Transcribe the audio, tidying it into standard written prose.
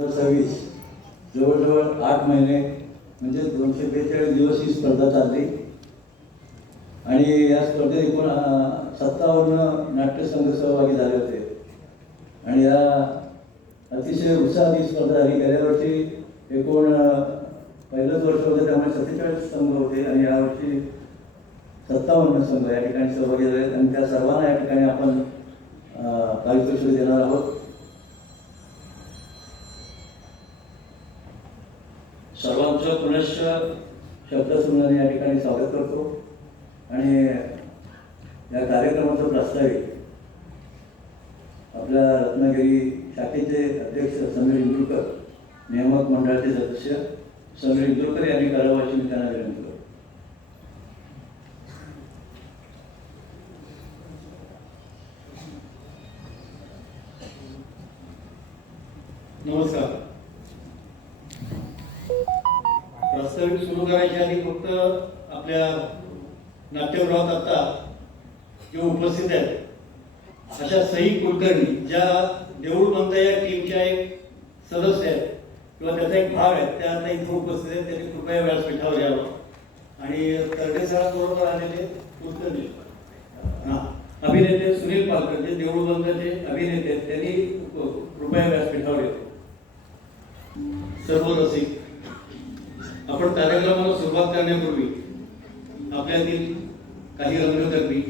2026 जवळजवळ 8 महिने म्हणजे 242 दिवस ही स्पर्धा चालली आणि या स्पर्धेत एकूण 57 नाट्यसंघ सहभागी झाले होते आणि या अतिशय उत्साही स्पर्धा झाली. गेल्या वर्षी एकूण पहिलंच वर्ष होतं त्यामुळे 47 संघ होते आणि यावर्षी 57 संघ या ठिकाणी सहभागी झाले आहेत आणि त्या सर्वांना या ठिकाणी आपण पारितोषिक देणार आहोत. सर्वांचं पुनश्च शब्दसुमनाने या ठिकाणी स्वागत करतो आणि या कार्यक्रमाचं प्रास्ताविक आपल्या रत्नागिरी शाखेचे अध्यक्ष समीर इंदुरकर, नियामक मंडळाचे सदस्य समीर इंदुरकर यांनी करावं अशी मी त्यांना विनंती करतो. नमस्कार. प्रास्ताविक सुरू करायच्या आधी फक्त आपल्या नाट्यगृहात आता जे उपस्थित आहेत अशा सई कुलकर्णी ज्या देऊळ बंद या टीमच्या एक सदस्य आहेत किंवा त्याचा एक भाग आहे, त्या आता इथे उपस्थित आहेत. त्यांनी कृपया व्यासपीठावर यावं आणि तरडेसराबरोबर आलेले कुलकर्णी अभिनेते सुनील पालकर जे देऊळ बंदचे अभिनेते आहेत त्यांनी कृपया व्यासपीठावर येतो. सर्व रसिक, आपण कार्यक्रमाला सुरुवात करण्यापूर्वी आपल्यातील काही रंगकर्मी